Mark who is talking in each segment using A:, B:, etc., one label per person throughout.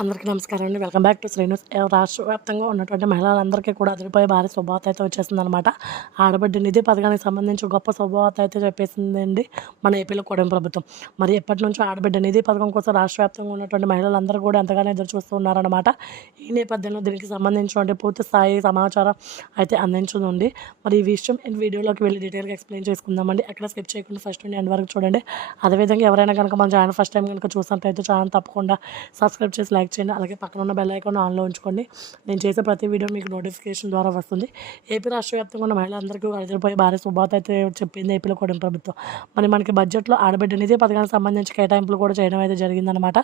A: అందరికీ నమస్కారం అండి. వెల్కమ్ బ్యాక్ టు శ్రీనుస్ రాష్ట్ర వ్యాప్తంగా ఉన్నటువంటి మహిళలందరికీ కూడా అదిరిపోయే భారీ శుభవార్త అయితే వచ్చేసింది అనమాట ఆడబిడ్డ నిధి పథకానికి సంబంధించి గొప్ప శుభవార్త అయితే చెప్పేసిందండి మన ఏపీలో కూడా ప్రభుత్వం. మరి ఎప్పటి నుంచో ఆడబిడ్డ నిధి పథకం కోసం రాష్ట్ర వ్యాప్తంగా ఉన్నటువంటి మహిళలందరూ కూడా ఎంతగానో ఎదురు చూస్తూ ఉన్నారనమాట ఈ నేపథ్యంలో దీనికి సంబంధించినటువంటి పూర్తి స్థాయి సమాచారం అయితే అందించుంది మరి ఈ విషయం ఈ వీడియోలోకి వెళ్ళి డీటెయిల్గా ఎక్స్ప్లెయిన్ చేసుకుందామండి. ఎక్కడ స్కిప్ చేయకుండా ఫస్ట్ నుండి ఎండ్ వరకు చూడండి. అదేవిధంగా ఎవరైనా కనుక మన ఛానల్ ఫస్ట్ టైం కనుక చూసినట్లయితే ఛానల్ తప్పకుండా సబ్స్క్రైబ్ చేసి లైక్ చేయండి. అలాగే పక్కన ఉన్న బెల్ ఐకాన్ ఆన్లో ఉంచుకోండి. నేను చేసే ప్రతి వీడియో మీకు నోటిఫికేషన్ ద్వారా వస్తుంది. ఏపీ రాష్ట్ర వ్యాప్తంగా ఉన్న మహిళలందరికీ అదిరిపోయి భారీ శుభార్త అయితే చెప్పింది ఏపీలో కూడా ప్రభుత్వం. మరి మనకి బడ్జెట్లో ఆడబిడ్డ నిధి పథకానికి సంబంధించి కేటాయింపులు కూడా చేయడం అయితే జరిగిందనమాట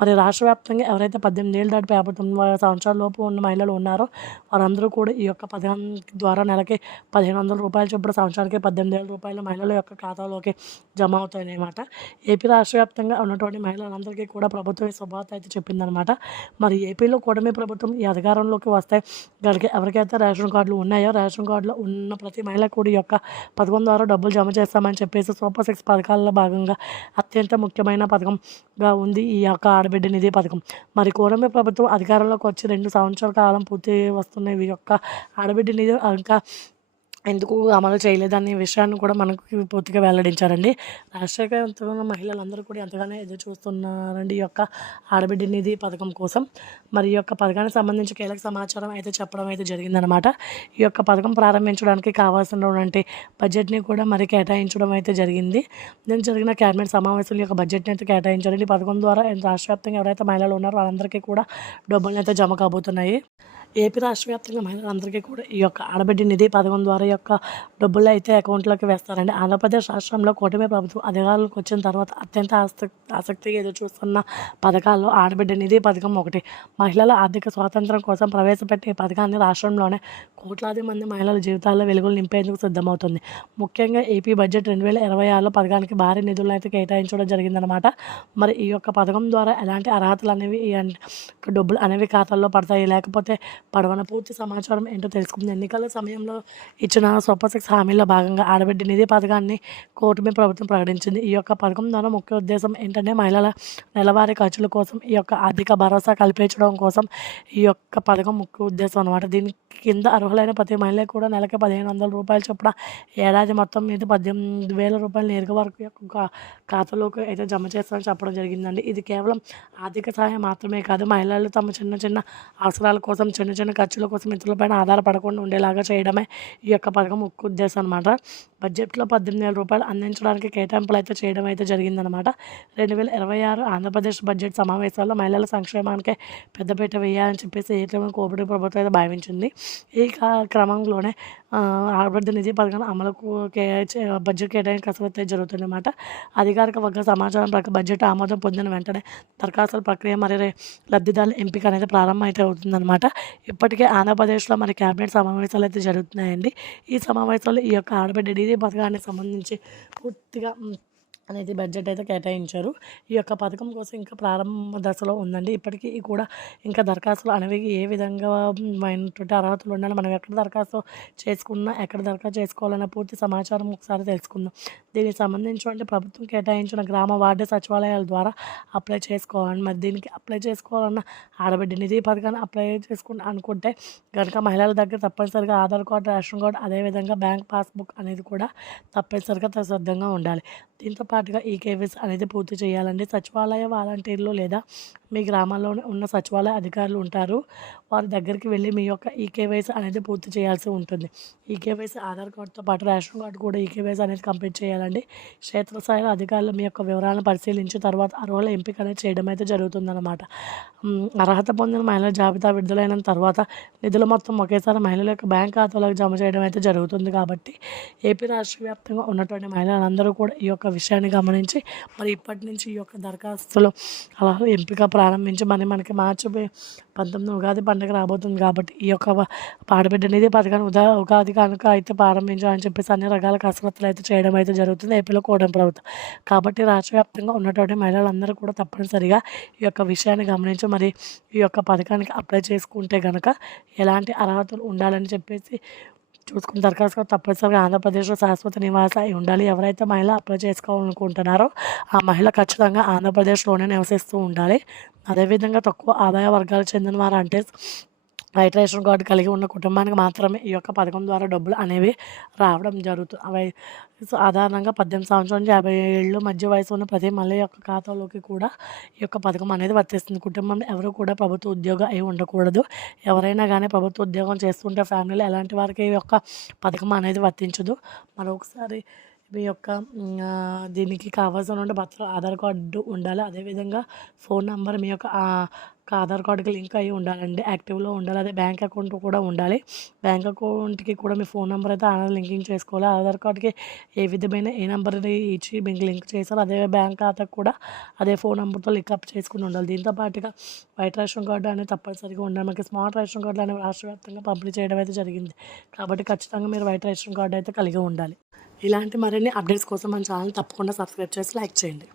A: మరి రాష్ట్ర వ్యాప్తంగా ఎవరైతే పద్దెనిమిది ఏళ్ళు దాటి యాభై తొమ్మిది సంవత్సరాల లోపు ఉన్న మహిళలు ఉన్నారో వారందరూ కూడా ఈ యొక్క పథకం ద్వారా నెలకి పదిహేను వందల రూపాయలు చొప్పున సంవత్సరానికి పద్దెనిమిది వేల రూపాయలు మహిళల యొక్క ఖాతాలోకి జమ అవుతాయన్నమాట. ఏపీ రాష్ట్ర వ్యాప్తంగా ఉన్నటువంటి మహిళలందరికీ కూడా ప్రభుత్వం ఈ శుభార్త అయితే చెప్పిందనమాట మరి ఏపీలో కూటమి ప్రభుత్వం ఈ అధికారంలోకి వస్తే గడికి ఎవరికైతే రేషన్ కార్డులు ఉన్నాయో రేషన్ కార్డులో ఉన్న ప్రతి మహిళ కూడా ఈ యొక్క పథకం ద్వారా డబ్బులు జమ చేస్తామని చెప్పేసి సూపర్ సిక్స్ పథకాల్లో భాగంగా అత్యంత ముఖ్యమైన పథకంగా ఉంది ఈ యొక్క ఆడబిడ్డ నిధి పథకం. మరి కూటమి ప్రభుత్వం అధికారంలోకి వచ్చి రెండు సంవత్సరాల కాలం పూర్తి వస్తున్న ఈ యొక్క ఆడబిడ్డ నిధి ఇంకా ఎందుకు అమలు చేయలేదనే విషయాన్ని కూడా మనకు పూర్తిగా వెల్లడించారండి. రాష్ట్రీయంగా ఉన్న మహిళలందరూ కూడా ఎంతగానో ఎదురు చూస్తున్నారండి ఈ యొక్క ఆడబిడ్డ నిధి పథకం కోసం. మరి ఈ యొక్క పథకానికి సంబంధించి కీలక సమాచారం అయితే చెప్పడం అయితే జరిగిందనమాట. ఈ యొక్క పథకం ప్రారంభించడానికి కావాల్సినటువంటి బడ్జెట్ని కూడా మరి కేటాయించడం అయితే జరిగింది. దీనికి జరిగిన క్యాబినెట్ సమావేశంలో యొక్క బడ్జెట్ని అయితే కేటాయించారండి. ఈ పథకం ద్వారా రాష్ట్ర వ్యాప్తంగా ఎవరైతే మహిళలు ఉన్నారో వాళ్ళందరికీ కూడా డబ్బులను అయితే జమ కాబోతున్నాయి. ఏపీ రాష్ట్ర వ్యాప్తంగా మహిళలందరికీ కూడా ఈ యొక్క ఆడబిడ్డ నిధి పథకం ద్వారా యొక్క డబ్బులు అయితే అకౌంట్లోకి వేస్తారండి. ఆంధ్రప్రదేశ్ రాష్ట్రంలో కూటమి ప్రభుత్వం అధికారులకు వచ్చిన తర్వాత అత్యంత ఆసక్తి ఆసక్తిగా ఎదురు చూస్తున్న పథకాల్లో ఆడబిడ్డ నిధి పథకం ఒకటి. మహిళల ఆర్థిక స్వాతంత్రం కోసం ప్రవేశపెట్టే ఈ పథకాన్ని రాష్ట్రంలోనే కోట్లాది మంది మహిళల జీవితాల్లో వెలుగులు నింపేందుకు సిద్ధమవుతుంది. ముఖ్యంగా ఏపీ బడ్జెట్ రెండు వేల ఇరవై ఆరులో పథకానికి భారీ నిధులను అయితే కేటాయించడం జరిగిందనమాట మరి ఈ యొక్క పథకం ద్వారా ఎలాంటి అర్హతలు అనేవి డబ్బులు అనేవి ఖాతాల్లో పడతాయి? లేకపోతే పడవన పూర్తి సమాచారం ఏంటో తెలుసుకుంది. ఎన్నికల సమయంలో ఇచ్చిన సూపర్ సిక్స్ హామీల్లో భాగంగా ఆడబిడ్డ నిధి పథకాన్ని కూటమి ప్రభుత్వం ప్రకటించింది. ఈ యొక్క పథకం ద్వారా ముఖ్య ఉద్దేశం ఏంటంటే మహిళల నెలవారీ ఖర్చుల కోసం ఈ యొక్క ఆర్థిక భరోసా కల్పించడం కోసం ఈ యొక్క పథకం ముఖ్య ఉద్దేశం అనమాట దీని కింద అర్హులైన ప్రతి మహిళ కూడా నెలకి పదిహేను వందల రూపాయలు చొప్పున ఏడాది మొత్తం మీద పద్దెనిమిది వేల రూపాయలు నేరుగా వరకు యొక్క ఖాతాలోకి అయితే జమ చేస్తామని చెప్పడం జరిగిందండి. ఇది కేవలం ఆర్థిక సహాయం మాత్రమే కాదు మహిళలు తమ చిన్న చిన్న అవసరాల కోసం చిన్న చిన్న ఖర్చుల కోసం ఇతరులపైన ఆధారపడకుండా ఉండేలాగా చేయడమే ఈ యొక్క పథకం ముఖ్య ఉద్దేశం అనమాట బడ్జెట్లో పద్దెనిమిది వేల రూపాయలు అందించడానికి కేటాయింపులు అయితే చేయడం అయితే జరిగిందనమాట రెండు వేల ఇరవై ఆరు ఆంధ్రప్రదేశ్ బడ్జెట్ సమావేశాల్లో మహిళల సంక్షేమానికి పెద్దపీట వేయాలని చెప్పేసి ఏటీఎం కోపడి ప్రభుత్వం అయితే భావించింది. ఈ క్రమంలోనే ఆ, ఆడబిడ్డ నిధి పథకం అమలుకు కే బడ్జెట్ కేటాయింపు కసరత్తు అయితే జరుగుతుందన్నమాట. అధికారిక వర్గ సమాచారం ప్రకారం బడ్జెట్ ఆమోదం పొందిన వెంటనే దరఖాస్తుల ప్రక్రియ మరి లబ్ధిదారుల ఎంపిక అనేది ప్రారంభం అయితే అవుతుందన్నమాట. ఇప్పటికే ఆంధ్రప్రదేశ్లో మన క్యాబినెట్ సమావేశాలు అయితే జరుగుతున్నాయండి. ఈ సమావేశాల్లో ఈ యొక్క ఆడబిడ్డ డీడీ పథకానికి సంబంధించి పూర్తిగా అనేది బడ్జెట్ అయితే కేటాయించారు. ఈ యొక్క పథకం కోసం ఇంకా ప్రారంభ దశలో ఉందండి. ఇప్పటికీ కూడా ఇంకా దరఖాస్తులు అనేవి ఏ విధంగా అయినటువంటి అర్హతలు ఉండాలి మనం ఎక్కడ దరఖాస్తు చేసుకున్నా ఎక్కడ దరఖాస్తు చేసుకోవాలన్న పూర్తి సమాచారం ఒకసారి తెలుసుకుందాం. దీనికి సంబంధించి ప్రభుత్వం కేటాయించిన గ్రామ వార్డు సచివాలయాల ద్వారా అప్లై చేసుకోవాలి మరి దీనికి అప్లై చేసుకోవాలన్న ఆడబిడ్డ నిధి పథకాన్ని అప్లై చేసుకుని అనుకుంటే కనుక మహిళల దగ్గర తప్పనిసరిగా ఆధార్ కార్డు రేషన్ కార్డు అదేవిధంగా బ్యాంక్ పాస్బుక్ అనేది కూడా తప్పనిసరిగా సిద్ధంగా ఉండాలి. దీంతో పాటుగా ఈ కేవీస్ అనేది పూర్తి చేయాలండి. సచివాలయ వాలంటీర్లు లేదా మీ గ్రామాల్లోనే ఉన్న సచివాలయ అధికారులు ఉంటారు. వారి దగ్గరికి వెళ్ళి మీ యొక్క ఈ అనేది పూర్తి చేయాల్సి ఉంటుంది. ఈ కేవైసీ ఆధార్ కార్డుతో పాటు రేషన్ కార్డు కూడా ఈ అనేది కంప్లీట్ చేయాలండి. క్షేత్రస్థాయిలో అధికారులు మీ యొక్క వివరాలను పరిశీలించిన తర్వాత అర్హుల ఎంపిక అనేది చేయడం అయితే జరుగుతుందన్నమాట. అర్హత పొందిన మహిళల జాబితా విడుదలైన తర్వాత నిధులు మొత్తం ఒకేసారి మహిళల యొక్క బ్యాంక్ ఖాతాలకు జమ చేయడం అయితే జరుగుతుంది కాబట్టి ఏపీ రాష్ట్ర వ్యాప్తంగా ఉన్నటువంటి మహిళలందరూ కూడా ఈ యొక్క విషయాన్ని గమనించి మరి ఇప్పటి నుంచి ఈ యొక్క దరఖాస్తులు అలా ఎంపిక ప్రారంభించి మరి మనకి మార్చి పంతొమ్మిది ఉగాది పండుగ రాబోతుంది కాబట్టి ఈ యొక్క పాడబిడ్డ అనేది నిధి పథకాన్ని ఉదా ఉగాది కనుక అయితే ప్రారంభించాలని చెప్పేసి అన్ని రకాల కసరత్తులు అయితే చేయడం అయితే జరుగుతుంది. ఏపీలో కూటమి ప్రభుత్వం కాబట్టి రాష్ట్రవ్యాప్తంగా ఉన్నటువంటి మహిళలందరూ కూడా తప్పనిసరిగా ఈ యొక్క విషయాన్ని గమనించి మరి ఈ యొక్క పథకానికి అప్లై చేసుకుంటే కనుక ఎలాంటి అర్హతలు ఉండాలని చెప్పేసి చూసుకుని దరఖాస్తు తప్పనిసరిగా ఆంధ్రప్రదేశ్లో శాశ్వత నివాస అయి ఉండాలి. ఎవరైతే మహిళ అప్లై చేసుకోవాలనుకుంటున్నారో ఆ మహిళ ఖచ్చితంగా ఆంధ్రప్రదేశ్లోనే నివసిస్తూ ఉండాలి. అదేవిధంగా తక్కువ ఆదాయ వర్గాలకు చెందిన వారు అంటే రైట్ రేషన్ కార్డు కలిగి ఉన్న కుటుంబానికి మాత్రమే ఈ యొక్క పథకం ద్వారా డబ్బులు అనేవి రావడం జరుగుతుంది అవి సాధారణంగా పద్దెనిమిది సంవత్సరం నుంచి యాభై ఏళ్ళు మధ్య వయసు ఉన్న ప్రతి మళ్ళీ యొక్క ఖాతాలోకి కూడా ఈ యొక్క పథకం అనేది వర్తిస్తుంది. కుటుంబం ఎవరు కూడా ప్రభుత్వ ఉద్యోగం అయి ఉండకూడదు. ఎవరైనా కానీ ప్రభుత్వ ఉద్యోగం చేస్తుంటే ఫ్యామిలీలో ఎలాంటి వారికి ఈ యొక్క పథకం అనేది వర్తించదు. మరొకసారి మీ యొక్క దీనికి కావాల్సిన పత్ర ఆధార్ కార్డు ఉండాలి. అదేవిధంగా ఫోన్ నెంబర్ మీ యొక్క ఆధార్ కార్డుకి లింక్ అయ్యి ఉండాలండి. యాక్టివ్లో ఉండాలి. అదే బ్యాంక్ అకౌంట్ కూడా ఉండాలి. బ్యాంక్ అకౌంట్కి కూడా మీ ఫోన్ నెంబర్ అయితే ఆధార్ లింకింగ్ చేసుకోవాలి. ఆధార్ కార్డుకి ఏ విధమైన ఏ నెంబర్ని ఇచ్చి మీకు లింక్ చేశారో అదే బ్యాంక్ ఖాతాకు కూడా అదే ఫోన్ నెంబర్తో లింకప్ చేసుకుని ఉండాలి. దీంతో పాటుగా వైట్ రేషన్ కార్డు అనేది తప్పనిసరిగా ఉండాలి. మనకి స్మార్ట్ రేషన్ కార్డులు అనేవి రాష్ట్ర వ్యాప్తంగా పంపిణీ చేయడం అయితే జరిగింది. కాబట్టి ఖచ్చితంగా మీరు వైట్ రేషన్ కార్డు అయితే కలిగి ఉండాలి. ఇలాంటి మరిన్ని అప్డేట్స్ కోసం మన ఛానల్ తప్పకుండా సబ్స్క్రైబ్ చేసి లైక్ చేయండి.